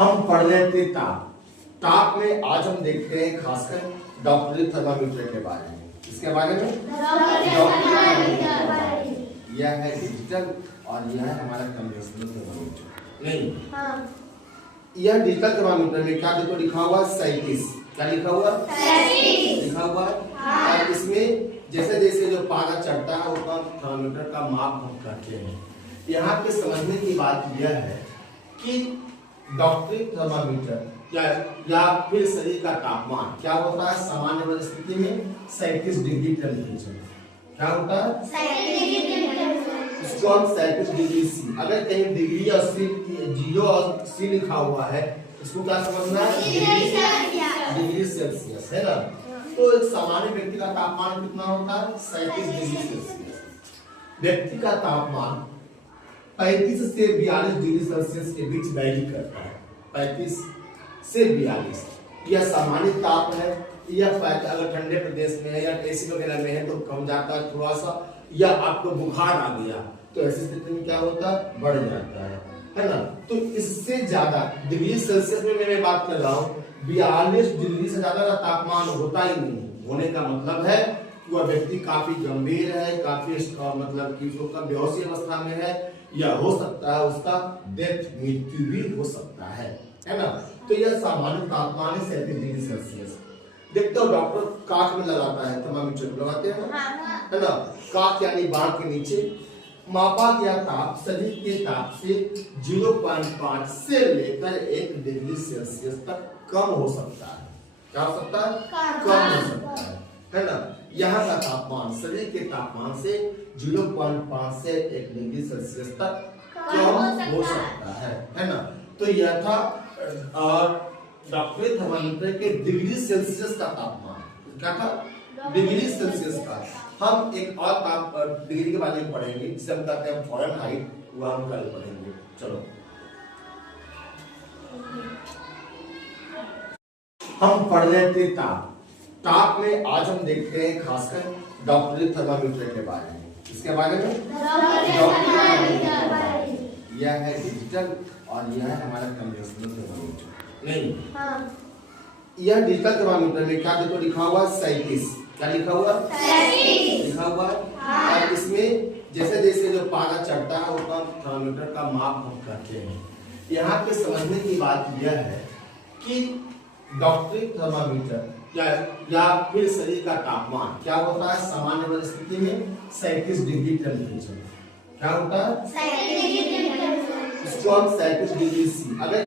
हम पढ़ रहे थे ताप। ताप में आज हम देखते हैं खासकर डॉक्टरी थर्मामीटर के बारे में। इसके बारे में यह है डिजिटल और यह है हमारा कन्वेंशनल थर्मामीटर। नहीं, यह डिजिटल थर्मामीटर में क्या देखो लिखा हुआ 37। क्या लिखा हुआ? 37 लिखा हुआ है। और इसमें जैसे जैसे जो पारा चढ़ता है उसका थर्मामीटर का माप हम करते हैं। यहाँ पे समझने की बात यह है कि डॉक्टरी थर्मामीटर या फिर शरीर का तापमान क्या होता है सामान्य परिस्थिति में 37 डिग्री टेम्परेचर। क्या होता है? 37 डिग्री सी। अगर कहीं डिग्री और सी 0 और सी लिखा हुआ है इसको क्या समझना है? डिग्री सेल्सियस है ना। तो एक सामान्य व्यक्ति का तापमान कितना होता है? 37 डिग्री सेल्सियस। व्यक्ति का तापमान 35 से 42 डिग्री सेल्सियस के बीच वैरी करता है। 35 से 42 यह सामान्य ताप है। यह अगर ठंडे प्रदेश में है या एसी वगैरह में है तो कम जाता है थोड़ा सा, या आपको बुखार आ गया तो ऐसी स्थिति में क्या होता है? बढ़ जाता है ना। तो इससे ज्यादा डिग्री सेल्सियस में मैं बात कर रहा हूँ 42 डिग्री से ज्यादा का तापमान होता ही नहीं। होने का मतलब है कि वह व्यक्ति काफी गंभीर है, काफी मतलब कि उसका बेहोशी अवस्था में है, या हो सकता है उसका डेथ मृत्यु भी हो सकता है ना। तो यह सामान्य तापमान है 37 डिग्री सेल्सियस। देखते हो डॉक्टर काख में लगाता है थर्मामीटर लगाते हैं ना, है ना। काख यानी बांह के नीचे मापा गया ताप शरीर के ताप से 0.5 से लेकर 1 डिग्री सेल्सियस तक कम हो सकता है। क्या हो सकता है? कम हो सकता है ना। यहाँ का तापमान शरीर के तापमान से 0.5 से 1 डिग्री सेल्सियस तक कम हो सकता है ना। तो यह था डॉक्टरी थर्मामीटर के डिग्री सेल्सियस का तापमान। क्या था? डिग्री सेल्सियस का। हम एक और डिग्री के बारे में पढ़ेंगे जिसे हम कहते हैं फ़ारेनहाइट, वो हम कल पढ़ेंगे। चलो हम पढ़ रहे थे ताप। ताप में आज हम देखते हैं खासकर डॉक्टरी थर्मामीटर के बारे में। इसके बारे में यह है डिजिटल और यह है हमारा कन्वेंशनल थर्मामीटर। नहीं, यह डिजिटल थर्मामीटर में क्या देखो लिखा हुआ 37। क्या लिखा हुआ? 37 लिखा हुआ है। और इसमें जैसे जैसे जो पारा चढ़ता है उसका थर्मामीटर का माप हम करते हैं। यहाँ पे समझने की बात यह है कि डॉक्टरी थर्मामीटर या फिर शरीर का तापमान क्या होता है सामान्य परिस्थिति में 37 डिग्री टेम्परेचर। क्या होता है? 37 डिग्री सी। अगर